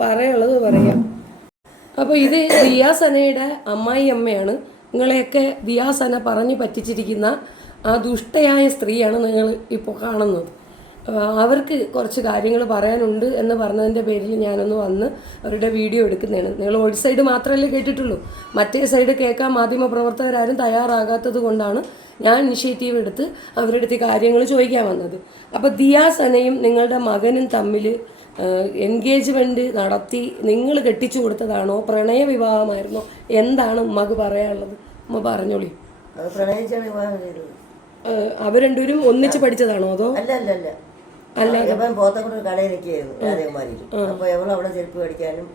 പറയുള്ളത് പറയാം. അപ്പോൾ ഇത് ദിയാസനയുടെ അമ്മായി അമ്മയാണ്. നിങ്ങളെയൊക്കെ ദിയാസന പറഞ്ഞ് പറ്റിച്ചിരിക്കുന്ന ആ ദുഷ്ടയായ സ്ത്രീയാണ് നിങ്ങൾ ഇപ്പോൾ കാണുന്നത്. അവർക്ക് കുറച്ച് കാര്യങ്ങൾ പറയാനുണ്ട് എന്ന് പറഞ്ഞതിൻ്റെ പേരിൽ ഞാനൊന്ന് വന്ന് അവരുടെ വീഡിയോ എടുക്കുന്നതാണ്. നിങ്ങൾ ഒരു സൈഡ് മാത്രമല്ലേ കേട്ടിട്ടുള്ളൂ, മറ്റേ സൈഡ് കേൾക്കാൻ മാധ്യമപ്രവർത്തകരാരും തയ്യാറാകാത്തത് കൊണ്ടാണ് ഞാൻ ഇനിഷ്യേറ്റീവ് എടുത്ത് അവരുടെ അടുത്ത് കാര്യങ്ങൾ ചോദിക്കാൻ വന്നത്. അപ്പോൾ ദിയാസനയും നിങ്ങളുടെ മകനും തമ്മിൽ എൻഗേജ്മെൻറ്റ് നടത്തി നിങ്ങൾ കെട്ടിച്ചു കൊടുത്തതാണോ, പ്രണയ വിവാഹമായിരുന്നോ, എന്താണ് ഉമ്മക്ക് പറയാനുള്ളത്? ഉമ്മ പറഞ്ഞോളി. അവർ രണ്ടുപേരും ഒന്നിച്ച് പഠിച്ചതാണോ അതോ? അല്ല, പോത്തക്കൊണ്ട് കടയിൽ നിൽക്കുകയായിരുന്നു രാജകുമാരിയിൽ. അപ്പോൾ എവള് അവിടെ ചെരുപ്പ് മേടിക്കാനും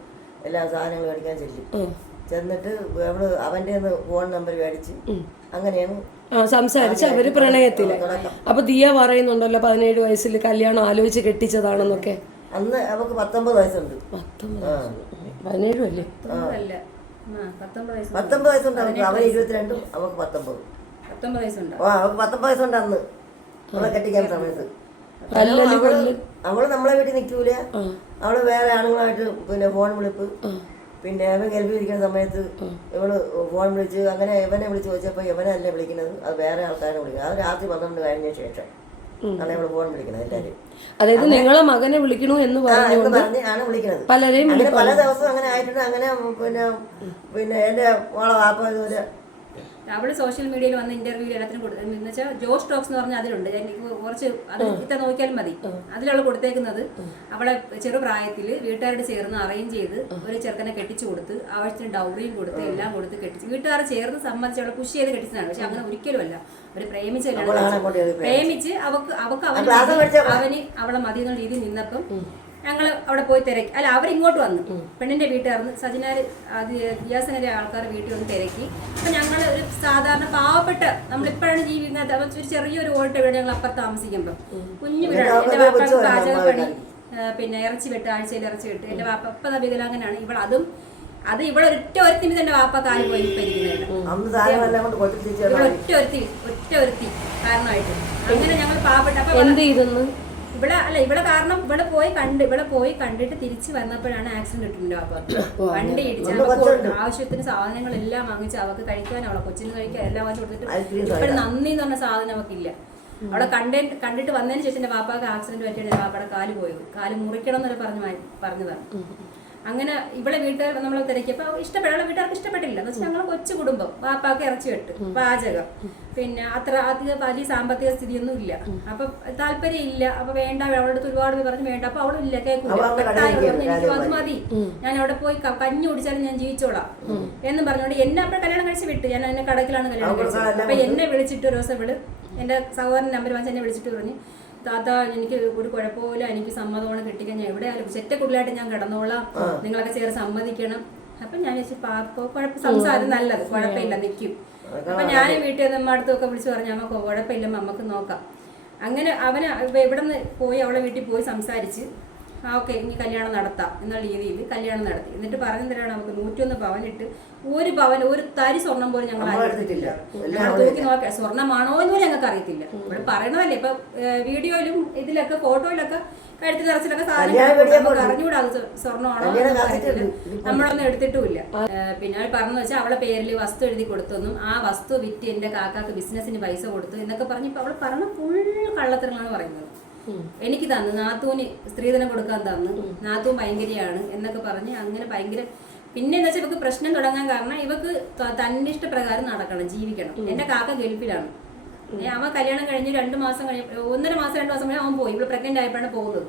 എല്ലാ സാധനങ്ങളും മേടിക്കാൻ ചെല്ലും. ചെന്നിട്ട് അവള് അവൻ്റെ ഫോൺ നമ്പർ മേടിച്ച് അങ്ങനെയാണ് സംസാരിച്ച് അവര് പ്രണയത്തില്. അപ്പൊ ദിയ പറയുന്നുണ്ടല്ലോ 17 വയസ്സിൽ കല്യാണം ആലോചിച്ച് കെട്ടിച്ചതാണെന്നൊക്കെ. അന്ന് അവക്ക് 19 വയസ്സുണ്ട്. 17 അല്ലേ? 19 വയസ്സുണ്ട് അവക്ക്. അവൻ 22, അവക്ക് 19. അവക്ക് 19 വയസ്സുണ്ട് അന്ന് അവളെ കെട്ടിക്കാൻ സമയത്ത്. അവള് നമ്മളെ വീട്ടിൽ നിൽക്കൂല. അവള് വേറെ ആണുങ്ങളായിട്ട് പിന്നെ ഫോൺ വിളിപ്പ്. പിന്നെ അവൻ ഗൾഫിൽ ഇരിക്കുന്ന സമയത്ത് ഇവള് ഫോൺ വിളിച്ച് അങ്ങനെ ഇവനെ വിളിച്ച് ചോദിച്ചപ്പോൾ ഇവനല്ലേ വിളിക്കുന്നത്, അത് വേറെ ആൾക്കാരെ വിളിക്കുന്നത്. അത് രാത്രി 12 കഴിഞ്ഞ ശേഷം ആണ് ഇവള് ഫോൺ വിളിക്കുന്നത് എല്ലാവരും. അതായത് നിങ്ങളെ മകനെ വിളിക്കണു എന്ന് പറഞ്ഞാണ് വിളിക്കുന്നത്. പലരെയും അങ്ങനെ പല ദിവസം അങ്ങനെ ആയിട്ടുണ്ട്. അങ്ങനെ പിന്നെ എന്റെ മോളെ വാപ്പ ഇതുപോലെ അവള് സോഷ്യൽ മീഡിയയിൽ വന്ന ഇന്റർവ്യൂ എല്ലാത്തിനും എന്ന് വെച്ചാൽ ജോസ് ടോക്സ് എന്ന് പറഞ്ഞാൽ അതിലുണ്ട്. എനിക്ക് കുറച്ച് അത് ഇത്ത നോക്കിയാലും മതി. അതിലവള് കൊടുത്തേക്കുന്നത് അവളെ ചെറുപ്രായത്തിൽ വീട്ടുകാരോട് ചേർന്ന് അറേഞ്ച് ചെയ്ത് ഒരു ചെറുക്കനെ കെട്ടിച്ചു കൊടുത്ത് ആവശ്യത്തിന് ഡൗറിയും കൊടുത്ത് എല്ലാം കൊടുത്ത് കെട്ടിച്ച് വീട്ടുകാർ ചേർന്ന് സമ്മതിച്ച് അവളെ പുഷ് ചെയ്ത് കെട്ടിച്ചതാണ്. പക്ഷെ അങ്ങനെ ഒരിക്കലും അല്ല. അവര് പ്രേമിച്ച് അവക്ക് അവന് അവളെ മതി എന്നുള്ള രീതിയിൽ നിന്നപ്പം ഞങ്ങൾ അവിടെ പോയി തിരക്കി. അല്ല, അവരിങ്ങോട്ട് വന്നു. പെണ്ണിന്റെ വീട്ടുകാർന്ന് സജിനാര് ദിയാസനയുടെ ആൾക്കാർ വീട്ടിൽ വന്ന് തിരക്കി. അപ്പൊ ഞങ്ങൾ ഒരു സാധാരണ പാവപ്പെട്ട നമ്മളിപ്പോഴാണ് ജീവിക്കുന്നത്. ഒരു ചെറിയൊരു ഓട്ടോ വീട് ഞങ്ങൾ അപ്പുറത്ത് താമസിക്കുമ്പോൾ കുഞ്ഞു വീടാണ്. എന്റെ വാപ്പാക്ക് പാചകപ്പണി, പിന്നെ ഇറച്ചി വെട്ട്, ആഴ്ചയിൽ ഇറച്ചി വെട്ട്. എന്റെ വാപ്പ ഇപ്പൊ വികലാംഗനാണ്. അത് ഇവിടെ ഒറ്റ ഒരുത്തി എന്റെ വാപ്പ കാലം പോയി പരിക്കുന്നത് ഒറ്റ ഒരുത്തി കാരണമായിട്ട്. അങ്ങനെ ഞങ്ങൾ പാവപ്പെട്ട അപ്പൊ ഇവിടെ കാരണം ഇവിടെ പോയി കണ്ടിട്ട് തിരിച്ചു വന്നപ്പോഴാണ് ആക്സിഡന്റ് ഇട്ടിട്ടുണ്ട്. അപ്പൊ വണ്ടി ഇടിച്ച് ആവശ്യത്തിന് സാധനങ്ങളെല്ലാം വാങ്ങിച്ച് അവക്ക് കഴിക്കാൻ, അവളെ കൊച്ചിന് കഴിക്കാൻ എല്ലാം വാങ്ങിച്ചു കൊടുത്തിട്ട് ഇപ്പോഴും നന്ദി എന്ന് പറഞ്ഞ സാധനം അവക്കില്ല. അവിടെ കണ്ടിട്ട് വന്നതിന് ശേഷം എന്റെ വാപ്പാക്ക് ആക്സിഡന്റ് പറ്റിയാണ് വാപ്പയുടെ കാല് മുറിക്കണം എന്നൊക്കെ പറഞ്ഞതാണ്. അങ്ങനെ ഇവിടെ വീട്ടുകാർ നമ്മളെ തിരക്കിയപ്പോൾ വീട്ടുകാർക്ക് ഇഷ്ടപ്പെട്ടില്ല. എന്ന് വെച്ചാൽ ഞങ്ങൾ കൊച്ചു കുടുംബം, വാപ്പാക്ക് ഇറച്ചി വെട്ട്, പാചകം, പിന്നെ അത്ര അധികം വലിയ സാമ്പത്തിക സ്ഥിതിയൊന്നും ഇല്ല. അപ്പൊ താല്പര്യം ഇല്ല. അപ്പൊ വേണ്ട, അവളുടെ ഒരുപാട് പറഞ്ഞു വേണ്ട. അപ്പൊ അവളും ഇല്ല, കേൾക്കൂല, എനിക്ക് അത് മതി, ഞാൻ അവിടെ പോയി കഞ്ഞി കുടിച്ചാലും ഞാൻ ജീവിച്ചോളാം എന്ന് പറഞ്ഞോണ്ട് എന്നെ അപ്പോൾ കല്യാണം കഴിച്ച് വിട്ട്. ഞാൻ എന്നെ കടക്കിലാണ് കല്യാണം കഴിച്ചത്. അപ്പൊ എന്നെ വിളിച്ചിട്ട് ഒരു ദിവസം എന്റെ സഹോദരൻ നമ്പർ വാങ്ങിച്ച് എന്നെ വിളിച്ചിട്ട് പറഞ്ഞു, താത്ത എനിക്ക് ഒരു കുഴപ്പമില്ല, എനിക്ക് സമ്മതമാണ്, കെട്ടിക്കാൻ ഞാൻ എവിടെയായാലും ചെറ്റക്കുള്ളിലായിട്ട് ഞാൻ കിടന്നോളാം, നിങ്ങളൊക്കെ ചേർന്ന് സമ്മതിക്കണം. അപ്പൊ ഞാൻ കുഴപ്പം സംസാരം നല്ലത്, കുഴപ്പമില്ല, നിൽക്കും. അപ്പൊ ഞാൻ വീട്ടിൽ നമ്മ അടുത്തൊക്കെ വിളിച്ച് പറഞ്ഞു നമുക്ക് കുഴപ്പമില്ല, നമുക്ക് നോക്കാം. അങ്ങനെ അവന് ഇവിടെ നിന്ന് പോയി അവളെ വീട്ടിൽ പോയി സംസാരിച്ച് ഓക്കെ ഇനി കല്യാണം നടത്താം എന്നുള്ള രീതിയിൽ കല്യാണം നടത്തി. എന്നിട്ട് പറഞ്ഞു തരാണ് നമുക്ക് 101 പവനിട്ട് ഒരു തരി സ്വർണം പോലും ഞങ്ങൾ എടുത്തിട്ടില്ല. തൂക്കി നോക്കാം സ്വർണ്ണമാണോ എന്ന് പോലും ഞങ്ങൾക്ക് അറിയത്തില്ല. ഇവിടെ പറയണതല്ലേ ഇപ്പൊ വീഡിയോയിലും ഇതിലൊക്കെ ഫോട്ടോയിലൊക്കെ കഴുത്തിൽ നിറച്ചിലൊക്കെ സാധനം നമുക്ക് അറിഞ്ഞുകൂടാ അത് സ്വർണ്ണമാണോ നമ്മളൊന്നും എടുത്തിട്ടുമില്ല. പിന്നെ അവൾ പറഞ്ഞു വെച്ചാൽ അവളെ പേരിൽ വസ്തു എഴുതി കൊടുത്തെന്നും ആ വസ്തു വിറ്റ് എന്റെ കാക്കാക്ക് ബിസിനസിന് പൈസ കൊടുത്തു എന്നൊക്കെ പറഞ്ഞ് ഇപ്പൊ അവള് പറഞ്ഞ ഫുൾ കള്ളത്തരങ്ങളാണ് പറയുന്നത്. എനിക്ക് തന്നു, നാത്തൂന് സ്ത്രീധനം കൊടുക്കാൻ തന്നു, നാത്തൂൻ ഭയങ്കരയാണ് എന്നൊക്കെ പറഞ്ഞ് അങ്ങനെ ഭയങ്കര. പിന്നെ എന്താ വെച്ചാൽ ഇവക്ക് പ്രശ്നം തുടങ്ങാൻ കാരണം ഇവക്ക് തന്റെ ഇഷ്ടപ്രകാരം നടക്കണം, ജീവിക്കണം. എന്റെ കാക്ക ഗൾഫിലാണ്. അവൻ കല്യാണം കഴിഞ്ഞ് 2 മാസം കഴിഞ്ഞ് 1.5 മാസം 2 മാസം കഴിഞ്ഞ് അവൻ പോയി. ഇവിടെ പ്രഗ്നന്റ് ആയപ്പോഴാണ് പോകുന്നത്.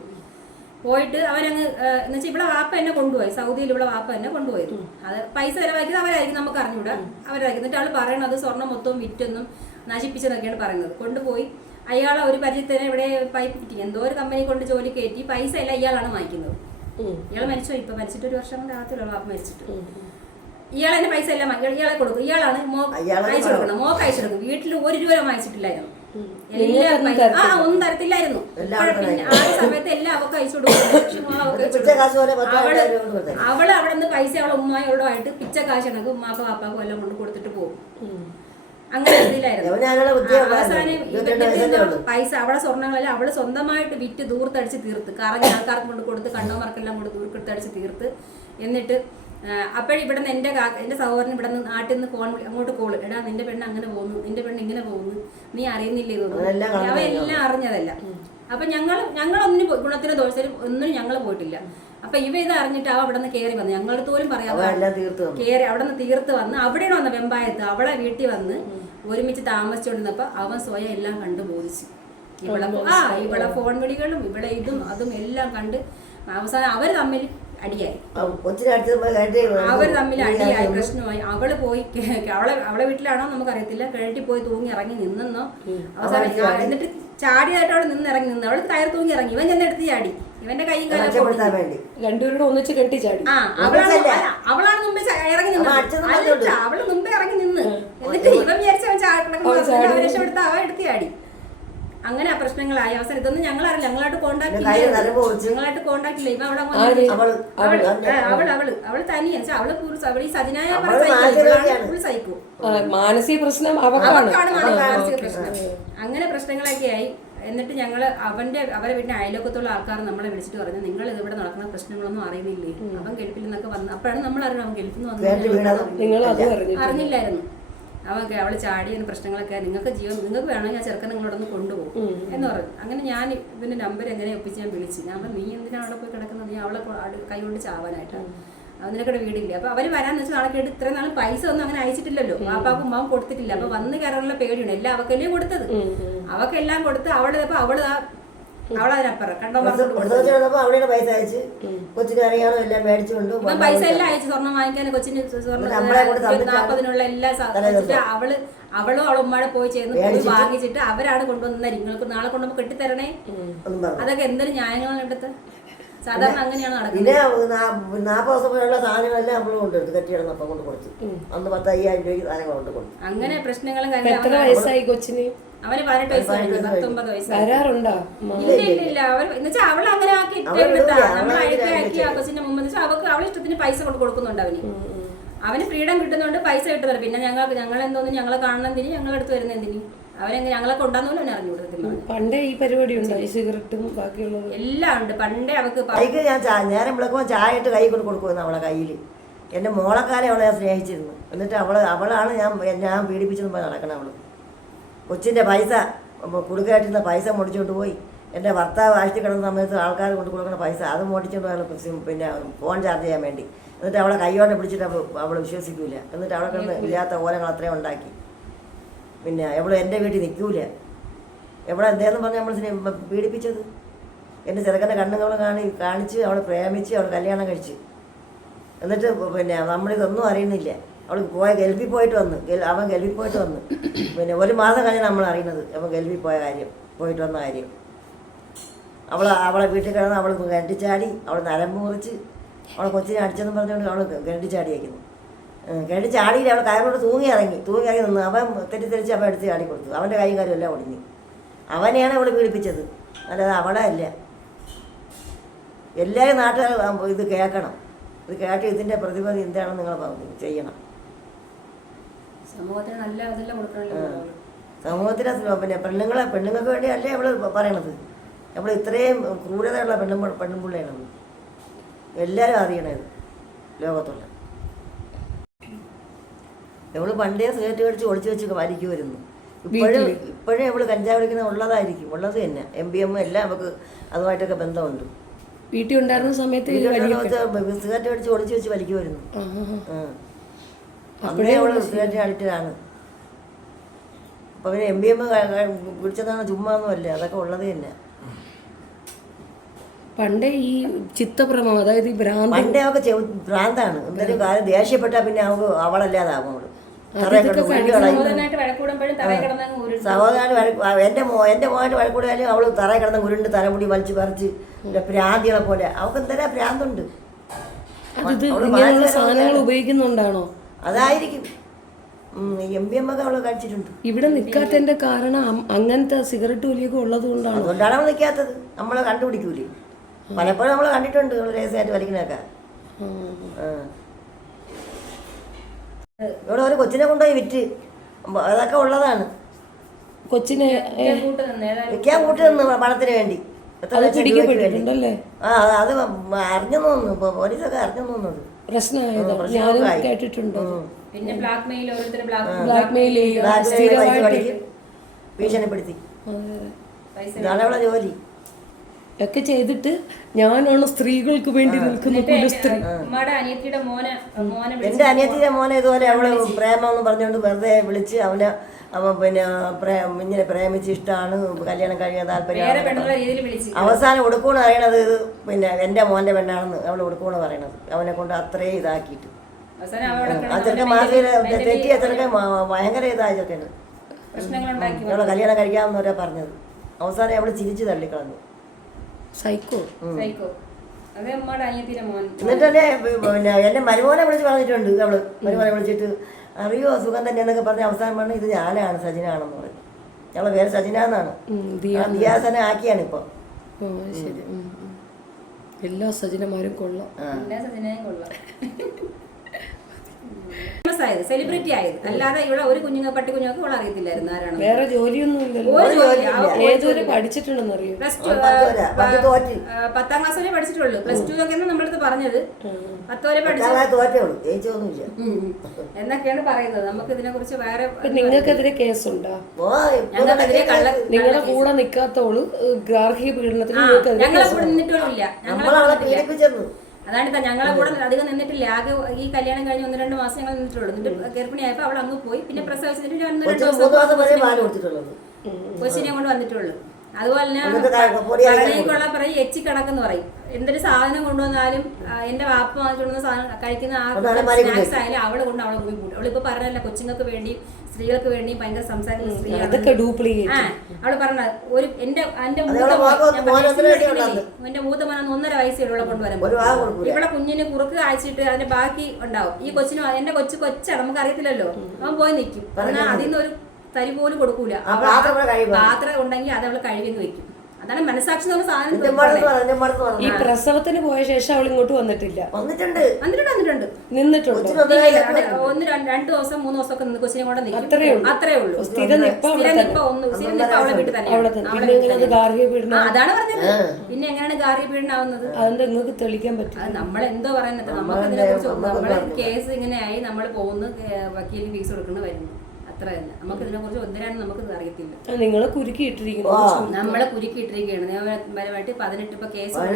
പോയിട്ട് അവനങ്ങ് എന്ന് വെച്ചാൽ ഇവിടെ വാപ്പ എന്നെ കൊണ്ടുപോയി, സൗദിയിൽ ഇവിടെ വാപ്പ എന്നെ കൊണ്ടുപോയി. അത് പൈസ ചിലവാക്കിയത് അവരായിരിക്കും, നമുക്ക് അറിഞ്ഞൂടാ, അവരായിരിക്കും. എന്നിട്ട് അവൾ പറയണത് സ്വർണ്ണം മൊത്തവും വിറ്റൊന്നും നശിപ്പിച്ചെന്നൊക്കെയാണ് പറയുന്നത്. കൊണ്ടുപോയി അയാളെ ഒരു പരിചയത്തിന് ഇവിടെ പൈപ്പ് ഫിറ്റിങ് എന്തോ ഒരു കമ്പനി കൊണ്ട് ജോലി കയറ്റി പൈസ എല്ലാം ഇയാളാണ് വാങ്ങിക്കുന്നത്. ഇയാൾ മരിച്ചു, ഇപ്പൊ മരിച്ചിട്ട് 1 വർഷം കൊണ്ട് ആകത്തില്ല വാപ്പ മരിച്ചിട്ട്. ഇയാളെന്നെ പൈസ എല്ലാം ഇയാളെ കൊടുക്കും. ഇയാളാണ് അയച്ചു കൊടുക്കണം, മോക്ക് അയച്ചു കൊടുക്കും. വീട്ടിൽ 1 രൂപ വാങ്ങിച്ചിട്ടില്ലായിരുന്നു, എല്ലാം ഒന്നും തരത്തില്ലായിരുന്നു. ആ സമയത്ത് എല്ലാം അവക്ക് അയച്ചു കൊടുക്കും. അവള് അവിടെ നിന്ന് പൈസ അവളെ ഉമ്മായോടുമായിട്ട് പിച്ച കാശ് കണക്ക് ഉമ്മാക്കും വാപ്പാക്കും എല്ലാം കൊണ്ട് കൊടുത്തിട്ട് പോകും. അങ്ങനെ ഇതിലായിരുന്നു. ഞങ്ങളെ ബുദ്ധിയെ അവസാനം 22 വയസ്സല്ലേ ഉള്ളൂ. പൈസ അവളെ സ്വർണ്ണങ്ങളെല്ലാം അവള് സ്വന്തമായിട്ട് വിറ്റ് ദൂർത്തടിച്ച് തീർത്ത്, കറങ്ങി ആൾക്കാർക്ക് കൊണ്ട് കൊടുത്ത്, കണ്ടോമാർക്കെല്ലാം കൊണ്ട് ദൂർത്തെടുത്തടിച്ച് തീർത്ത്. എന്നിട്ട് അപ്പോഴിവിടെ നിന്ന് എൻ്റെ സഹോദരൻ ഇവിടെ നിന്ന് നാട്ടിൽ നിന്ന് ഫോൺ അങ്ങോട്ട് കോള്, എടാ നിന്റെ പെണ്ണ് അങ്ങനെ പോകുന്നു, നിന്റെ പെണ്ണ് ഇങ്ങനെ പോകുന്നു, നീ അറിയുന്നില്ലേ തോന്നുന്നു. അവയെല്ലാം അറിഞ്ഞതല്ല. അപ്പൊ ഞങ്ങളൊന്നിനും ഗുണത്തിനോ ദോഷത്തിനും ഒന്നിനും ഞങ്ങൾ പോയിട്ടില്ല. അപ്പൊ ഇത് അറിഞ്ഞിട്ട് അവ അവിടെ നിന്ന് കയറി വന്നു, ഞങ്ങളടുത്ത് പോലും പറയാതെ കയറി അവിടെ നിന്ന് തീർത്ത് വന്ന് അവിടെയാണ് വന്ന വെമ്പായത്ത് അവളെ വീട്ടിൽ വന്ന് ഒരുമിച്ച് താമസിച്ചുകൊണ്ടിരുന്നപ്പോ അവൻ സ്വയം എല്ലാം കണ്ടു ബോധിച്ചു. ഇവിടെ ഫോൺ വിളികളും ഇവിടെ ഇതും അതും എല്ലാം കണ്ട് അവസാനം അവർ തമ്മിൽ അടിയായി. അവർ തമ്മിൽ അടിയായി, പ്രശ്നമായി. അവള് പോയി അവളെ വീട്ടിലാണോ നമുക്കറിയത്തില്ല, കിഴട്ടി പോയി തൂങ്ങി ഇറങ്ങി നിന്നെന്നോ. അവസാനം എന്നിട്ട് ചാടിയായിട്ട് അവള് നിന്നിറങ്ങി നിന്ന് അവള് കയറി തൂങ്ങി ഇറങ്ങി. ഇവൻ ചെന്നെടുത്ത് ചാടി, ഇവന്റെ കൈയും കാലം രണ്ടുപേരുടെ ഒന്നിച്ച് കെട്ടി ചാടി. അവളാണ് മുമ്പേ ഇറങ്ങി നിന്ന്, അവള് മുമ്പേ ഇറങ്ങി നിന്ന്. എന്നിട്ട് ഇവൻ വിചാരിച്ചവൻ ചാടണം രക്ഷപ്പെടുത്ത അവൻ എടുത്ത് ചാടി. അങ്ങനെ ആ പ്രശ്നങ്ങളായി. അവസാനം ഇതൊന്നും ഞങ്ങളറിയില്ല, ഞങ്ങളായിട്ട് കോണ്ടാക്ട് ഇല്ല. ഇവ അവള് തനിയെ അവള് ഈ സജനായ ഫുൾ സൈക്കോ. മാനസിക പ്രശ്നം അവക്കാണ് മാനസിക പ്രശ്നം. അങ്ങനെ പ്രശ്നങ്ങളൊക്കെ ആയി. എന്നിട്ട് ഞങ്ങള് അവരെ വീട്ടിന് അയൽവക്കത്തുള്ള ആൾക്കാർ നമ്മളെ വിളിച്ചിട്ട് പറഞ്ഞു, നിങ്ങൾ ഇവിടെ നടക്കുന്ന പ്രശ്നങ്ങളൊന്നും അറിയുന്നില്ലേ, അവൻ ഗൾഫിൽ വന്നു. അപ്പോഴാണ് നമ്മൾ അറിയണം അവൻ ഗൾഫിൽ നിന്ന് അറിഞ്ഞില്ലായിരുന്നു. അവള് ചാടിയ പ്രശ്നങ്ങളൊക്കെ നിങ്ങൾക്ക് വേണമെങ്കിൽ ഞാൻ ചെറുക്കൻ നിങ്ങളോടൊന്ന് കൊണ്ടുപോകും എന്ന് പറഞ്ഞു. അങ്ങനെ ഞാൻ ഇതിന്റെ നമ്പർ എങ്ങനെ ഒപ്പിച്ച് ഞാൻ വിളിച്ചു. ഞാൻ പറഞ്ഞു, നീ എന്തിനാണ് അവിടെ പോയി കിടക്കുന്നത്, നീ അവളെ കൈ കൊണ്ട് ചാവാനായിട്ടാണ്, അതിനൊക്കെ വീടില്ല. അപ്പൊ അവര് വരാന്ന് വെച്ചാൽ നാളെ കേട്ട് ഇത്രയും നാളും പൈസ ഒന്നും അങ്ങനെ അയച്ചിട്ടില്ലല്ലോ, പാപ്പാക്കും ഉമ്മാവും കൊടുത്തിട്ടില്ല. അപ്പൊ വന്ന് കയറാനുള്ള പേടിയുണ്ട്. എല്ലാം അവക്കല്ലേ കൊടുത്തത്, അവക്കെല്ലാം കൊടുത്ത് അവളതിനപ്പുറം പൈസ അയച്ച് കൊച്ചിന് അറിയാനോ എല്ലാം മേടിച്ചുകൊണ്ട് പൈസ എല്ലാം അയച്ചു, സ്വർണ്ണം വാങ്ങിക്കാൻ കൊച്ചിന് 40 എല്ലാ അവളും അവളുമ്മാടെ പോയി ചേർന്ന് വാങ്ങിച്ചിട്ട് അവരാണ് കൊണ്ടുവന്ന നിങ്ങൾക്ക് നാളെ കൊണ്ടുവന്ന് കെട്ടിത്തരണേ. അതൊക്കെ എന്തൊരു ന്യായങ്ങളാണ് കണ്ടത്. സാധാരണ അങ്ങനെയാണ് നടക്കുന്നത്. പിന്നെ 40 ദിവസം പോലുള്ള സാധനങ്ങളെല്ലാം നമ്മൾ കൊണ്ടുവരുന്നു, കെട്ടിയിടന്നപ്പം കൊണ്ട് കൊടുത്തു. അന്ന് 10,000 രൂപയ്ക്ക് സാധനങ്ങൾ കൊണ്ട് കൊടുത്തു. അങ്ങനെ പ്രശ്നങ്ങളും വയസ്സായി കൊച്ചിന്? അവന് 18 വയസ്സായി, 19 വയസ്സായി. ഇല്ല അവൾ അങ്ങനെ ആക്കി നമ്മൾ അഴുക്കാക്കി ആ കൊച്ചിന്റെ മുമ്പ് അവൾ ഇഷ്ടത്തിന് പൈസ കൊണ്ട് കൊടുക്കുന്നുണ്ട്. അവന് ഫ്രീഡം കിട്ടുന്നുണ്ട്, പൈസ കിട്ടുന്നുണ്ട്. പിന്നെ ഞങ്ങൾ എന്തോന്നും ഞങ്ങളെ കാണണം എന്തിന്, ഞങ്ങളടുത്ത് വരുന്ന എന്തിന്, അവരെങ്ങനെ ഞങ്ങളെ കൊണ്ടാന്നോലും അവനെ അറിഞ്ഞു കൊടുത്തില്ല. പണ്ടേ ഈ പരിപാടി ഉണ്ട്, സിഗരറ്റും ബാക്കിയുള്ളത് എല്ലാം ഉണ്ട്. പണ്ടേ അവക്ക് ഞാൻ നേരം വിളക്കുമ്പോൾ ചായ ഇട്ട് കൈ കൊണ്ട് കൊടുക്കുമെന്ന് അവളെ കയ്യിൽ. എൻ്റെ മോളക്കാരെ അവളെ സ്നേഹിച്ചിരുന്നു. എന്നിട്ട് അവളാണ് ഞാൻ പീഡിപ്പിച്ചെന്ന് നടക്കണം. അവള് കൊച്ചിൻ്റെ പൈസ കുടുക്കായിട്ടിരുന്ന പൈസ മുടിച്ചോണ്ട് പോയി. എൻ്റെ ഭർത്താവ് ആഴ്ച കിടന്ന സമയത്ത് ആൾക്കാർ കൊണ്ട് കൊടുക്കുന്ന പൈസ അത് മുടിച്ചോണ്ട് പോയാൽ പിന്നെ ഫോൺ ചാർജ് ചെയ്യാൻ വേണ്ടി. എന്നിട്ട് അവളെ കൈയോടെ പിടിച്ചിട്ട് അവൾ വിശ്വസിക്കൂല. എന്നിട്ട് അവളെ കിടന്ന് ഇല്ലാത്ത ഓലങ്ങൾ അത്രയും ഉണ്ടാക്കി. പിന്നെ അവൾ എൻ്റെ വീട്ടിൽ നിൽക്കൂല. എവിടെ എന്തേന്ന് പറഞ്ഞ് നമ്മൾ പീഡിപ്പിച്ചത്. എൻ്റെ ചെറുക്കൻ്റെ കണ്ണുകൾ കാണിച്ച് അവളെ പ്രേമിച്ച് അവൾ കല്യാണം കഴിച്ച്. എന്നിട്ട് പിന്നെ നമ്മളിതൊന്നും അറിയുന്നില്ല. അവൾ ഗൾഫിൽ പോയിട്ട് വന്ന് അവൻ ഗൾഫിൽ പോയിട്ട് വന്ന് പിന്നെ 1 മാസം കഴിഞ്ഞാൽ നമ്മൾ അറിയുന്നത് അവൻ ഗൾഫിൽ പോയിട്ട് വന്ന കാര്യം. അവളെ വീട്ടിൽ കിടന്ന് അവൾ കണ്ടിച്ചാടി, അവൾ നരമ്പ് മുറിച്ച് അവളെ കൊച്ചിനെ അടിച്ചെന്ന് പറഞ്ഞുകൊണ്ട് അവൾ കണ്ടിച്ചാടി വയ്ക്കുന്നു. കണ്ടിച്ചാടിയിൽ അവൾ കയറോട് തൂങ്ങി ഇറങ്ങി നിന്ന് അവൻ തെറ്റിദ്ധരിച്ച് അവൻ എടുത്ത് ചാടി കൊടുത്തു. അവൻ്റെ കൈയും കാര്യം എല്ലാം ഒടിഞ്ഞു. അവനെയാണ് അവൾ പീഡിപ്പിച്ചത്, അല്ലാതെ അവളെ അല്ല. എല്ലാവരും നാട്ടുകാർ ഇത് കേൾക്കണം. ഇത് കേട്ട് ഇതിൻ്റെ പ്രതിവിധി എന്താണെന്ന് നിങ്ങൾ ചെയ്യണം. സമൂഹത്തിന് പിന്നെ പെണ്ണുങ്ങൾക്ക് വേണ്ടിയല്ലേ അവള് പറയണത്. നമ്മൾ ഇത്രയും ക്രൂരതയുള്ള പെണ്ണുപിള്ളയാണ് എല്ലാവരും അറിയണത് ലോകത്തുള്ള. അവള് പണ്ടേ സിഗരറ്റ് കടിച്ച് ഒളിച്ചു വെച്ച് വലിക്കുമായിരുന്നു. ഇപ്പോഴും അവള് കഞ്ചാവ് വലിക്കുന്ന ഉള്ളതായിരിക്കും, ഉള്ളത് തന്നെ. MBM എല്ലാം അവൾക്ക് അതുമായിട്ടൊക്കെ ബന്ധമുണ്ട്. വീട്ടിൽ ഉണ്ടായിരുന്ന സമയത്ത് സിഗരറ്റ് കടിച്ച് ഒളിച്ചു വെച്ച് വലിക്കുമായിരുന്നു. അപ്പോഴേ അവള് സിഗരറ്റ് അഡിക്റ്റഡാണ്. അപ്പൊ പിന്നെ MBM പിടിച്ചതാണ്, ചുമ്മാന്നുമല്ല, അതൊക്കെ ഉള്ളത് തന്നെ. പണ്ടേ ഈ ചിത്തഭ്രമം, അതായത് ഈ ഭ്രാന്ത്, പണ്ടേ അവൾക്ക് ഭ്രാന്താണ്. എന്തെങ്കിലും കാര്യം ദേഷ്യപ്പെട്ടാ പിന്നെ അവളല്ലാതാകും. അവള് സഹോദരൻ എൻ്റെ മോനായിട്ട് വഴക്കൂടാലും അവള് തറയിൽ കിടന്ന് ഉരുണ്ട് തലമുടി വലിച്ചു പറിച്ച് ഭ്രാന്തികളെ പോലെ. അവൾക്ക് എന്തരാ ഭ്രാന്തുണ്ട്. സാധനങ്ങൾ ഉപയോഗിക്കുന്നുണ്ടാണോ? അതായിരിക്കും. MBM ഒക്കെ അവള് കഴിച്ചിട്ടുണ്ട്. ഇവിടെ നിൽക്കാത്തതിന്റെ കാരണം അങ്ങനത്തെ സിഗരറ്റ് വലിയൊക്കെ ഉള്ളത് കൊണ്ടാണ്. അതുകൊണ്ടാണ് അവൾ നിൽക്കാത്തത്. നമ്മളെ കണ്ടുപിടിക്കൂലേ. പലപ്പോഴും നമ്മൾ കണ്ടിട്ടുണ്ട് രഹസ്യമായിട്ട് വലിക്കുന്നതൊക്കെ. ഇവിടെ ഒരു കൊച്ചിനെ കൊണ്ടുപോയി വിറ്റ് അതൊക്കെ ഉള്ളതാണ്. കൊച്ചിനെ കൂട്ട് നിന്ന് ഏതായാലും വിൽക്കാൻ കൂട്ടി നിന്ന് പണത്തിന് വേണ്ടി. എത്ര ലക്ഷം രൂപയ്ക്ക് വേണ്ടി. പെട്ടിട്ടുണ്ടല്ലേ? ആ അത് അറിഞ്ഞു തോന്നുന്നു. ഇപ്പോൾ പോലീസൊക്കെ അറിഞ്ഞു തോന്നുന്നത്. പ്രശ്നമായതാ, ഞാനും കേട്ടിട്ടുണ്ട്. പിന്നെ ബ്ലാക്ക് മെയിൽ ഓരോരുത്തർ ബ്ലാക്ക് ബ്ലാക്ക് മെയിൽ ഭീഷണിപ്പെടുത്തി. ഇതാണ് അവളെ ജോലി. ഒക്കെ ചെയ്തിട്ട് ഞാനാണ് സ്ത്രീകൾക്ക് വേണ്ടി നിൽക്കുന്ന കുലസ്ത്രീ. ഉമ്മയുടെ അനിയത്തിയുടെ മോനെ എൻ്റെ അനിയത്തിയുടെ മോനെ ഇതുപോലെ അവള് പ്രേമം എന്ന് പറഞ്ഞുകൊണ്ട് വെറുതെ വിളിച്ച് അവൻ പിന്നെ ഇങ്ങനെ പ്രേമിച്ച് ഇഷ്ടമാണ്, കല്യാണം കഴിയാൻ താല്പര്യം. രീതിയിൽ വിളിച്ച് അവസാനം ഉടുക്കൂണ് പറയണത് ഇത് പിന്നെ എൻ്റെ മോൻ്റെ പെണ്ണാണെന്ന് അവൾ ഉടുക്കൂണ് പറയണത്. അവനെ കൊണ്ട് അത്രയും ഇതാക്കിയിട്ട് ആ ചെറുക്കൻ മാസിക തെറ്റിയ ചെറുക്കൻ ഭയങ്കര ഇതായ ചെറുക്കന്. അവളെ കല്യാണം കഴിക്കാമെന്നവരാ പറഞ്ഞത്. അവസാനം അവള് ചിരിച്ചു തള്ളിക്കളഞ്ഞു. സൈക്കോ. എന്നിട്ട് തന്നെ പിന്നെ എന്നെ മരുമോനെ വിളിച്ച് പറഞ്ഞിട്ടുണ്ട്. അവള് മരുമോനെ വിളിച്ചിട്ട് അറിയോ സുഖം തന്നെ എന്നൊക്കെ പറഞ്ഞ് അവസാനം പറഞ്ഞു ഇത് ഞാനാണ്, സജിനാണെന്ന് പറഞ്ഞു. അവളെ പേര് സജിനാന്നാണ്. ദിയാസനെ ആക്കിയാണ് ഇപ്പൊ. ശരി. എല്ലാ സജിനമാരും കൊള്ളാം. എല്ലാ സജിനയും കൊള്ളാം. സെലിബ്രിറ്റി ആയത് അല്ലാതെ ഇവിടെ ഒരു പട്ടി കുഞ്ഞുങ്ങൾക്ക് ഇവിടെ അറിയത്തില്ലായിരുന്നു ആരാണ്. വേറെ ജോലിയൊന്നും ഇല്ലല്ലോ. ഏതുവരെ പഠിച്ചിട്ടുണ്ടെന്ന് അറിയോ? പ്ലസ് ടു 10ാം ക്ലാസ് വരെ പഠിച്ചിട്ടുള്ളൂ. പ്ലസ് ടു ഒക്കെ നമ്മളടുത്ത് പറഞ്ഞത് 10 വരെ പഠിച്ചു എന്നൊക്കെയാണ് പറയുന്നത്. നമുക്ക് ഇതിനെ കുറിച്ച് വേറെ നിങ്ങൾക്കെതിരെ കേസുണ്ടോ? നിങ്ങളുടെ കൂടെ നിൽക്കാത്തോള് ഗാർഹിക പീഡനത്തിന് ഞങ്ങളെ കൂടെ നിന്നിട്ടില്ല. അതാണ് ഞങ്ങളെ കൂടെ അധികം നിന്നിട്ടില്ല. ആകെ ഈ കല്യാണം കഴിഞ്ഞ് 1-2 മാസം ഞങ്ങൾ നിന്നിട്ടുള്ളൂ. എന്നിട്ട് ഗർഭിണിയായപ്പോ അവൾ അങ്ങ് പോയി. പിന്നെ പ്രസവിച്ചിട്ട് 1-2 ദിവസം കൊച്ചിനെ കൊണ്ട് വന്നിട്ടുള്ളൂ. അതുപോലെ തന്നെ പറയും എച്ചി കണക്കെന്ന് പറയും. എന്തൊരു സാധനം കൊണ്ടുവന്നാലും എന്റെ വാപ്പ വാങ്ങിച്ചുകൊണ്ടുവന്ന സാധനം കഴിക്കുന്ന ആ സ്നാക്സ് ആയാലും അവളെ കൊണ്ട് അവളെ റൂമിൽ കൂട്ടും. അവളിപ്പോ പറഞ്ഞല്ല കൊച്ചുങ്ങൾക്ക് വേണ്ടി സ്ത്രീകൾക്ക് വേണ്ടി ഭയങ്കര സംസാരിക്കുന്ന സ്ത്രീയാണ്. അവള് പറഞ്ഞ ഒരു എന്റെ മൂത്ത മോനെ 1.5 വയസ്സേ ഉള്ള കൊണ്ടുവരുമ്പോ ഇവിടെ കുഞ്ഞിന് കുറുക്ക് കാഴ്ചയിട്ട് അതിന്റെ ബാക്കി ഉണ്ടാവും. ഈ കൊച്ചിനും എന്റെ കൊച്ചാണ്, നമുക്ക് അറിയത്തില്ലല്ലോ. അവൻ പോയി നിൽക്കും. എന്നാൽ അതിൽ നിന്ന് ഒരു തരി പോലും കൊടുക്കൂല. പാത്രം ഉണ്ടെങ്കിൽ അത് അവള് കഴുകി വെക്കും. അതാണ് മനസാക്ഷി എന്ന് പറഞ്ഞ. ഈ പ്രസവത്തിന് പോയ ശേഷം അവൾ ഇങ്ങോട്ട് വന്നിട്ടില്ല. വന്നിട്ടുണ്ട് നിന്നിട്ടുണ്ട്. 1-2 ദിവസം 3 ദിവസം ഒക്കെ നിന്ന് കൊച്ചിനെ കൊണ്ട് നിൽക്കും. അത്രേ ഉള്ളൂ. സ്ഥിരം അവളെ വീട്ടിൽ തന്നെ. അതാണ് പറഞ്ഞത്. പിന്നെ എങ്ങനെയാണ് ഗാർഹിക പീഡനാവുന്നത്? അതിന്റെ നിങ്ങൾക്ക് തെളിയിക്കാൻ പറ്റും. അത് നമ്മളെന്തോ പറയുന്നത്. നമുക്ക് ഇതിനെ കുറിച്ച് നമ്മള് കേസ് ഇങ്ങനെയായി നമ്മൾ പോകുന്നു, വക്കീലിന് ഫീസ് കൊടുക്കുന്നു, വരുന്നു. അത്ര തന്നെ. നമുക്ക് ഇതിനെ കുറിച്ച് ഒന്നിനാണ് നമുക്ക് അറിയത്തില്ല. നിങ്ങളെ കുരുക്കിയിട്ടിരിക്കുന്നു. നമ്മളെ കുരുക്കിയിട്ടിരിക്കുകയാണ്. നിയമപരമായിട്ട് 18 ഇപ്പൊ കേസ് 16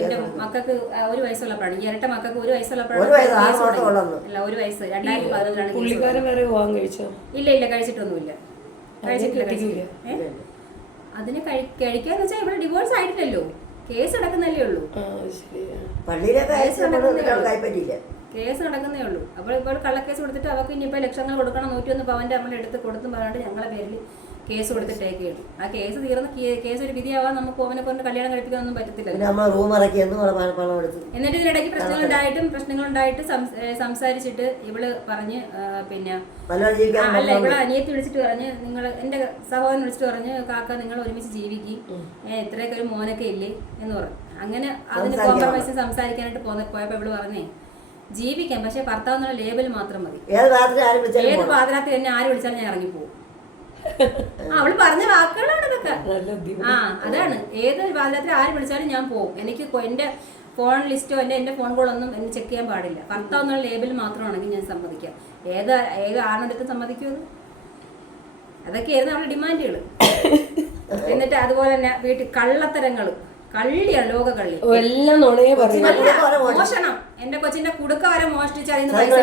എന്റെ മക്കൾക്ക് 1 വയസ്സുള്ളപ്പോഴാണ്. ഈ ഇരട്ട മക്കൾക്ക് 1 വയസ്സുള്ളപ്പോഴാണ്. 1 വയസ്സ് 2011 പുള്ളിക്കാരൻ വരെ വിവാഹം കഴിച്ചോ? ഇല്ല കഴിച്ചിട്ടൊന്നുമില്ല. അതിന് കഴിക്കാന്ന് വെച്ചാൽ ഇവിടെ ഡിവോഴ്സ് ആയിട്ടില്ലല്ലോ. കേസ് നടക്കുന്നല്ലേ ഉള്ളൂ. കേസ് നടക്കുന്നേ ഉള്ളൂ. അപ്പോൾ ഇപ്പോൾ കള്ളക്കേസ് കൊടുത്തിട്ട് അവർക്ക് ഇനിയിപ്പോൾ ലക്ഷങ്ങൾ കൊടുക്കണം, 101 പവന്റെ നമ്മൾ എടുത്ത് കൊടുത്തും പറഞ്ഞിട്ട് ഞങ്ങളെ പേരിൽ കേസ് കൊടുത്തിട്ടേക്ക് കിട്ടും. ആ കേസ് തീർന്ന് കേസ് ഒരു വിധിയാവാൻ നമുക്ക് അവനെ കൊണ്ട് കല്യാണം കഴിപ്പിക്കാനൊന്നും പറ്റില്ല. എന്നിട്ട് ഇതിനിടയ്ക്ക് പ്രശ്നങ്ങളുണ്ടായിട്ട് സംസാരിച്ചിട്ട് ഇവള് പറഞ്ഞ് പിന്നെ അല്ല ഇവളെ അനിയത്തി വിളിച്ചിട്ട് പറഞ്ഞ് നിങ്ങൾ എന്റെ സഹോദരൻ വിളിച്ചിട്ട് പറഞ്ഞ് കാക്ക നിങ്ങൾ ഒരുമിച്ച് ജീവിക്കും, ഇത്രയൊക്കെ ഒരു മോനൊക്കെ ഇല്ലേ എന്ന് പറഞ്ഞു. അങ്ങനെ അതിന് കോംപ്രമൈസ് സംസാരിക്കാനായിട്ട് പോയപ്പോ ഇവള് പറഞ്ഞേ ജീവിക്കാം, പക്ഷെ ഭർത്താവ് എന്നുള്ള ലേബൽ മാത്രം മതി. ഏത് പാതിരാത്രി എന്നെ ആര് വിളിച്ചാലും ഞാൻ ഇറങ്ങിപ്പോവും. അവള് പറഞ്ഞ വാക്കുകളാണ് ഇതൊക്കെ. അതാണ് ഏത് പാതിരാത്രി ആര് വിളിച്ചാലും ഞാൻ പോകും. എനിക്ക് എന്റെ ഫോൺ ലിസ്റ്റോ എന്റെ ഫോൺ കോളൊന്നും എന്നെ ചെക്ക് ചെയ്യാൻ പാടില്ല. ഭർത്താവ് എന്നുള്ള ലേബൽ മാത്രമാണെങ്കിൽ ഞാൻ സമ്മതിക്കാം. ഏത് ആണെടുത്ത് സമ്മതിക്കുമത്? അതൊക്കെയായിരുന്നു അവളുടെ ഡിമാൻഡുകൾ. എന്നിട്ട് അതുപോലെ തന്നെ വീട്ടിൽ കള്ളത്തരങ്ങള്, കള്ളിയാണ്, ലോക കള്ളി. മോഷണം. എന്റെ കൊച്ചിന്റെ കുടുക്ക വരെ മോഷ്ടിച്ച് അതിന് പൈസ.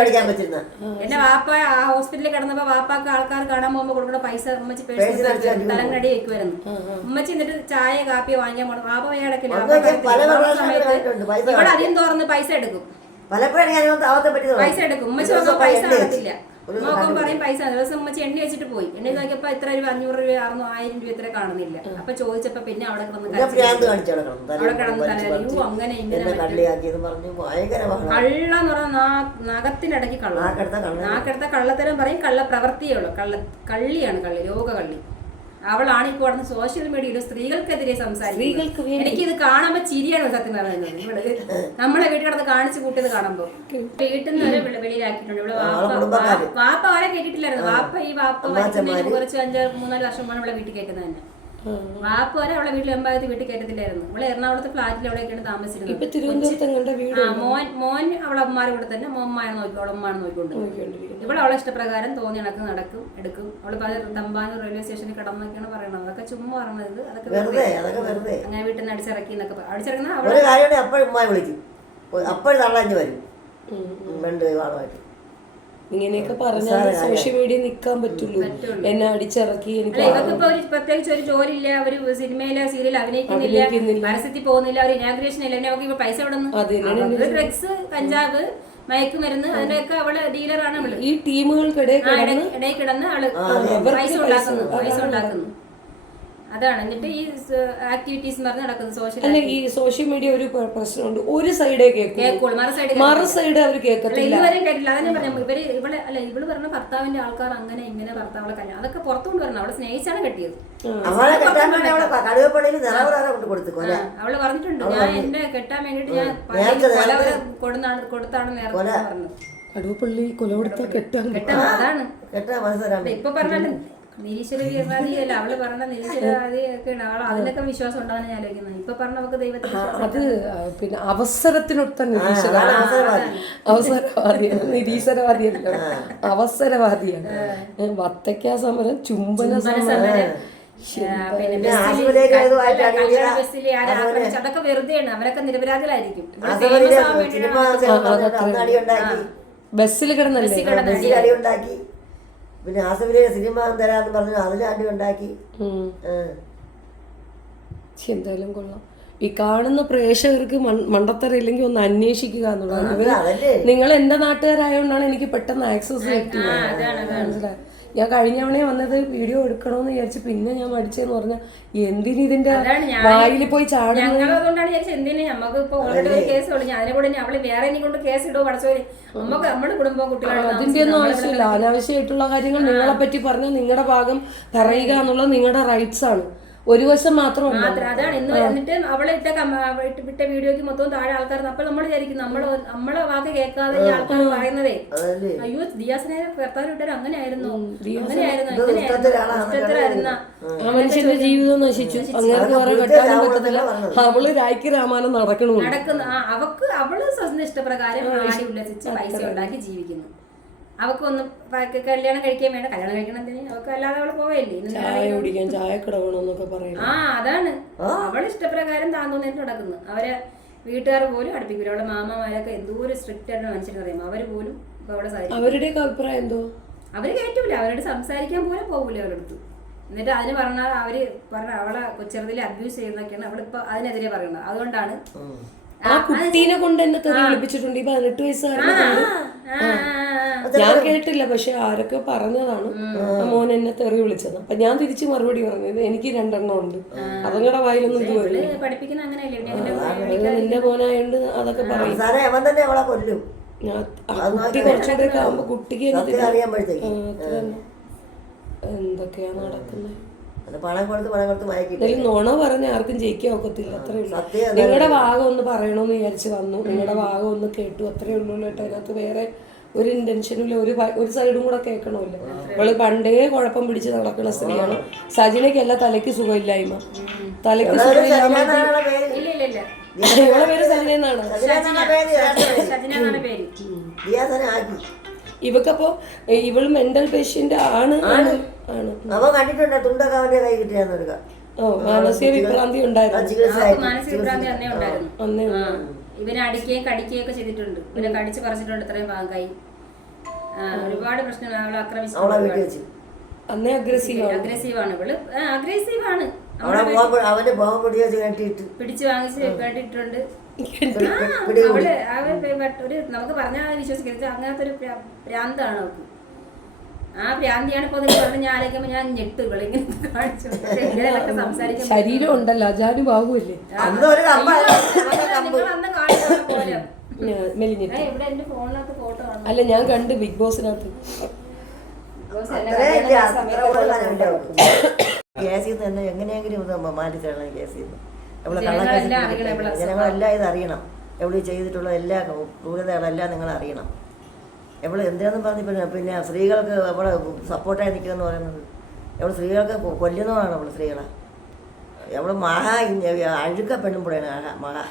എന്റെ വാപ്പ ആ ഹോസ്പിറ്റലിൽ കിടന്നപ്പോ വാപ്പാക്ക് ആൾക്കാർ കാണാൻ പോകുമ്പോ കൊടുക്കുന്ന പൈസ ഉമ്മച്ചി തലങ്ങടി വെക്കുമായിരുന്നു. ഉമ്മച്ചി എന്നിട്ട് ചായ കാപ്പി വാങ്ങിക്കാൻ പോകണം. വാപ്പ വേടക്കില്ല. ഇവിടെ അധികം തുറന്ന് പൈസ എടുക്കും. പൈസ എടുക്കും. ഉമ്മച്ചി നോക്കാൻ പൈസ നടത്തില്ല. നോക്കാൻ പറയും പൈസ. ദിവസം ഉമ്മച്ചി എണ്ണി വെച്ചിട്ട് പോയി. എണ്ണി നോക്കിയപ്പോ എത്ര രൂപ, 500 രൂപ, 1000 രൂപ ഇത്ര കാണുന്നില്ല. അപ്പൊ ചോദിച്ചപ്പോ പിന്നെ അവിടെ കിടന്ന് തലയോ അങ്ങനെ ഇങ്ങനെ കള്ളന്ന് പറഞ്ഞാൽ നഖത്തിനിടയ്ക്ക് കള്ള. നാക്കെടുത്ത കള്ളത്തരം പറയും. കള്ള പ്രവൃത്തിയുള്ളൂ. കള്ളിയാണ് കള്ളി, ലോക കള്ളി. അവളാണ് ഇപ്പോൾ അവിടെ സോഷ്യൽ മീഡിയയിൽ സ്ത്രീകൾക്കെതിരെ സംസാരിക്കുന്നത്. എനിക്കിത് കാണുമ്പോൾ ചിരിയാണ് സത്യം പറയുന്നത്. ഇവള് നമ്മളെ വീട്ടിൽ കിടന്ന് കാണിച്ചു കൂട്ടിയത് കാണുമ്പോൾ വീട്ടിൽ നിന്ന് വരെ വെളിയിലാക്കിയിട്ടുണ്ട്. ഇവിടെ വാപ്പ അവരെ കേട്ടിട്ടില്ലായിരുന്നു. വാപ്പ മരിക്കുന്നതിന് കുറച്ച് 3-4 വർഷം മുമ്പ് ഇവിടെ വീട്ടിൽ കേൾക്കുന്നത് തന്നെ. വാപ്പ വരെ അവളെ വീട്ടിൽ എമ്പാകത്ത് വീട്ടിൽ കേട്ടത്തില്ലായിരുന്നു. ഇവിടെ എറണാകുളത്തെ ഫ്ലാറ്റിൽ എവിടെയൊക്കെയാണ് താമസിച്ചിരുന്നത്. മോൻ അവളെ അമ്മമാരുടെ കൂടെ തന്നെ മോന്മാരെ നോക്കിക്കോളമ്മയാണ് നോക്കിക്കൊണ്ട് ഇവിടെ അവളെ ഇഷ്ടപ്രകാരം തോന്നി കണക്ക് നടക്കും എടുക്കും. അവള് തമ്പാനൂർ റെയിൽവേ സ്റ്റേഷനിൽ കിടന്നൊക്കെയാണ് പറയണത്. അതൊക്കെ ചുമ്മാ പറഞ്ഞത്. അതൊക്കെ അങ്ങനെ വീട്ടിൽ നിന്ന് അടിച്ചിറക്കി എന്നൊക്കെ അടിച്ചിറക്കുന്ന അവളെ ഇങ്ങനെയൊക്കെ പറഞ്ഞാൽ സോഷ്യൽ മീഡിയ നിക്കാൻ പറ്റുള്ളൂ. എന്നെ അടിച്ചിറക്കി പ്രത്യേകിച്ച് ഒരു ജോലി ഇല്ല, ഒരു സിനിമയിലെ സീരിയൽ അഭിനയിക്കുന്നില്ല, പരസ്യത്തിൽ പോകുന്നില്ല, ഒരു ഇനാഗ്രേഷൻ ഇല്ല. എന്നെ അവർക്ക് പൈസ വിടുന്നു. ഡ്രഗ്സ്, കഞ്ചാവ്, മയക്കുമരുന്ന് അതിന്റെയൊക്കെ അവള് ഡീലറാണ്. അവള് ഈ ടീമുകൾക്കിടയിൽ കിടന്ന് അവള് പൈസ ഉണ്ടാക്കുന്നു. അതാണ്. എന്നിട്ട് ഈ ആക്ടിവിറ്റീസ് പറഞ്ഞ് നടക്കുന്നത് സോഷ്യൽ. അല്ല, ഈ സോഷ്യൽ മീഡിയ ഒരു പ്രശ്നമുണ്ട്. ഒരു സൈഡേ കേൾക്കുള്ളൂ, മറു സൈഡ് അവർ കേൾക്കത്തില്ല. ഇതുവരെ കേട്ടില്ല. അതന്നെ പറഞ്ഞു. ഇവള് പറഞ്ഞ ഭർത്താവിന്റെ ആൾക്കാർ അങ്ങനെ ഇങ്ങനെ ഭർത്താവളെ കല്യാണം അതൊക്കെ പുറത്തു കൊണ്ടുവരണം. അവളെ സ്നേഹിച്ചാണ് കെട്ടിയത്. അവള് പറഞ്ഞിട്ടുണ്ട്, ഞാൻ എന്നെ കെട്ടാൻ വേണ്ടിട്ട് ഞാൻ കൊടുത്താണ് നേരത്തെ പറഞ്ഞത്. കടുവപ്പള്ളി കൊല കൊടുത്താൽ കെട്ടാൻ. അതാണ് ഇപ്പൊ പറഞ്ഞാലും നിരീശ്വരവാദിയല്ല അവള് പറഞ്ഞ നിരീശ്വരവാദിയൊക്കെയാണ്. അവൾ അതിലൊക്കെ വിശ്വാസം ഉണ്ടാവാൻ ഞാൻ ആലോചിക്കുന്നത്. ഇപ്പൊ പറഞ്ഞ നമുക്ക് ദൈവത്തിൽ അത് പിന്നെ അവസരത്തിനൊത്ത അവസരവാദിയാണ്, നിരീശ്വരവാദിയല്ല, അവസരവാദിയാണ്. വത്തക്ക സമരം, ചുംബന സമരം, അതൊക്കെ വെറുതെയാണ്. അവരൊക്കെ നിരപരാധികളായിരിക്കും. ബസ്സിൽ കിടന്നല്ലേ പിന്നെ ആസമിലെ സിനിമ തരാന്ന് പറഞ്ഞു അതിൽ അടി ഉണ്ടാക്കി. എന്തായാലും കൊള്ളാം. ഈ കാണുന്ന പ്രേക്ഷകർക്ക് മണ്ടത്തരം ഇല്ലെങ്കിൽ ഒന്ന് അന്വേഷിക്കുക എന്നുള്ളതാണ്. നിങ്ങൾ എന്റെ നാട്ടുകാരായോണ്ടാണ് എനിക്ക് പെട്ടെന്ന് ആക്സസ് കിട്ടിയത്. മനസ്സിലായി. ഞാൻ കഴിഞ്ഞ തവണ വന്നത് വീഡിയോ എടുക്കണമെന്ന് വിചാരിച്ചു. പിന്നെ ഞാൻ മടിച്ചെന്ന് പറഞ്ഞാൽ എന്തിന് ഇതിന്റെ വായിൽ പോയി ചാടും. അതുകൊണ്ടാണ് വിചാരിച്ചത് എന്തിനു നമുക്ക് ഇപ്പൊ ഓൾറെഡി ഒരു കേസ് കൊടുക്കും. അതിനെ കൂടെ അവള് വേറെ എന്നെ കൊണ്ട് കേസ് ഇടുവോ പഠിച്ചോളി. നമുക്ക് നമ്മുടെ കുടുംബം കുട്ടികളും അതിന്റെ ഒന്നും ആവശ്യമില്ല. അനാവശ്യമായിട്ടുള്ള കാര്യങ്ങൾ നിങ്ങളെ പറ്റി പറഞ്ഞാൽ നിങ്ങളുടെ ഭാഗം പറയുക എന്നുള്ളത് നിങ്ങളുടെ റൈറ്റ്സ് ആണ്. ഒരു വശം മാത്രം. അതാണ് ഇന്ന് എന്നിട്ട് അവളെ വിട്ട വീഡിയോക്ക് മൊത്തം താഴെ ആൾക്കാർ. അപ്പൊ നമ്മൾ വിചാരിക്കും നമ്മളെ വാക്ക് കേൾക്കാതെ ഈ ആൾക്കാർ പറയുന്നതേ അയ്യോ ദിയാസിനെ ഭർത്താവ് വിട്ടാൽ അങ്ങനെയായിരുന്നു ഇഷ്ടത്തിലായിരുന്ന മനുഷ്യന്റെ ജീവിതം നശിച്ചു. അങ്ങനെ കുറെ കെട്ടാനും പറ്റത്തില്ല. അവള് രായ്ക്ക് രാമാനം നടക്കുന്ന അവള് സ്വന്തം ഇഷ്ടപ്രകാരം ആടി ഉല്ലസിച്ച് പൈസ ഉണ്ടാക്കി ജീവിക്കുന്നു. അവക്കൊന്ന് കല്യാണം കഴിക്കാൻ വേണ്ട. കല്യാണം കഴിക്കണം എന്തിനാ? അവക്ക് അല്ലാതെ അവള് പോവല്ലേ അതാണ്. അവള് ഇഷ്ടപ്രകാരം താൻ തോന്നിട്ട് നടക്കുന്നു. അവരെ വീട്ടുകാർ പോലും അടുപ്പിക്കില്ല. അവളുടെ മാമാമാരൊക്കെ എന്തോ ഒരു സ്ട്രിക്റ്റ് ആയിട്ട് മനുഷ്യരറിയാം. അവര് പോലും അവരുടെ അഭിപ്രായം എന്തോ അവര് കേട്ടില്ല. അവരോട് സംസാരിക്കാൻ പോലും പോകില്ല അവരടുത്ത്. എന്നിട്ട് അതിന് പറഞ്ഞാൽ അവര് അവളെ ചെറുതിലെ അബ്യൂസ് ചെയ്യുന്നൊക്കെയാണ് അവളിപ്പോ അതിനെതിരെ പറയുന്നത്. അതുകൊണ്ടാണ് ആ കുട്ടീനെ കൊണ്ട് എന്നെ തെറി വിളിപ്പിച്ചിട്ടുണ്ട്. ഈ 18 വയസ്സുകാരനെ ഞാൻ കേട്ടില്ല, പക്ഷെ ആരൊക്കെ പറഞ്ഞതാണ് മോൻ എന്നെ തെറി വിളിച്ചത്. അപ്പൊ ഞാൻ തിരിച്ചു മറുപടി പറഞ്ഞത് എനിക്ക് 2 എണ്ണം ഉണ്ട്, അതുങ്ങളുടെ വായിലൊന്നും ഇതുവരെ എന്റെ മോനായോണ്ട് അതൊക്കെ പറയും. കുട്ടി കുറച്ചുകൂടെ ആവുമ്പോ കുട്ടിക്ക് എന്തൊക്കെയാ നടക്കുന്നത്. നുണ പറഞ്ഞ ആർക്കും ജയിക്കാൻ ഒക്കത്തില്ല. അത്രേ ഉള്ളൂ. നിങ്ങളുടെ ഭാഗം ഒന്ന് പറയണമെന്ന് വിചാരിച്ച് വന്നു. നിങ്ങളുടെ ഭാഗം ഒന്ന് കേട്ടു, അത്രേ ഉള്ളൂ കേട്ടോ. അതിനകത്ത് വേറെ ഒരു ഇന്റൻഷനും ഇല്ല. ഒരു സൈഡും കൂടെ കേൾക്കണമല്ലോ. അവള് പണ്ടേ കുഴപ്പം പിടിച്ച് നടക്കുന്ന സ്ത്രീയാണ്. സജിനയ്ക്കല്ല തലയ്ക്ക് സുഖമില്ലായ്മ. തലയ്ക്ക് സുഖമില്ലായ്മ. ഇവളെ പേര് സജിന എന്നാണ്. ഇവക്കപ്പോ ഇവള് മെന്റൽ പേഷ്യന്റ് ആണ്. മാനസിക വിഭ്രാന്തി ഉണ്ടായിരുന്നു. ഇവനെ അടിക്കുകയും കടിക്കുകയും ഒക്കെ ചെയ്തിട്ടുണ്ട്. ഇവനെ കടിച്ച് പറിച്ചിട്ടുണ്ട്. ഇത്രയും ഭാഗമായി ഒരുപാട് പ്രശ്നങ്ങൾ. അവളെ ആക്രമിച്ചു. അന്നേ അഗ്രസീവാണ് ഇവള്. അഗ്രസീവാണ്. പിടിച്ചു വാങ്ങിച്ച് കേട്ടിട്ടുണ്ട്. ഒരു നമുക്ക് പറഞ്ഞാൽ വിശ്വസിക്കരുത്. അങ്ങനത്തെ ഒരു ഭ്രാന്താണ് അവൾക്ക്. ആ ഭ്രാന്തിയാണ് ഇപ്പൊ പറഞ്ഞ് ഞാൻ ആലോചിക്കുമ്പോ ഞാൻ ഞെട്ടു. ഇവളിങ്ങനെ കാണിച്ചു സംസാരിക്കാൻ ശരീരം ഉണ്ടല്ലോ, അജാനും ബാബുവല്ലേ അന്ന് കാണിച്ച പോലെ. ഇവിടെ എന്റെ ഫോണിനകത്ത് ഫോട്ടോ അല്ല ഞാൻ കണ്ട് ബിഗ് ബോസിനകത്ത്. കേസിൽ നിന്ന് തന്നെ എങ്ങനെയെങ്കിലും ഇത് മാറ്റി തരണം കേസിൽ നിന്ന്. എവിടെ ജനങ്ങളെല്ലാം അറിയണം, ഇവിടെ ജനങ്ങളെല്ലാം ഇത് അറിയണം. എവിടെ ചെയ്തിട്ടുള്ള എല്ലാ ക്രൂരതകളെല്ലാം നിങ്ങൾ അറിയണം. എവിടെ എന്തിനാണെന്ന് പറഞ്ഞ് പിന്നെ സ്ത്രീകൾക്ക് അവിടെ സപ്പോർട്ടായി നിൽക്കുകയെന്ന് പറയുന്നത് എവിടെ സ്ത്രീകൾക്ക് കൊല്ലുന്നതാണ് അവിടെ സ്ത്രീകളെ. എവിടെ മഹാ അഴുക്ക പെണ്ണും കൂടെയാണ് മഹാ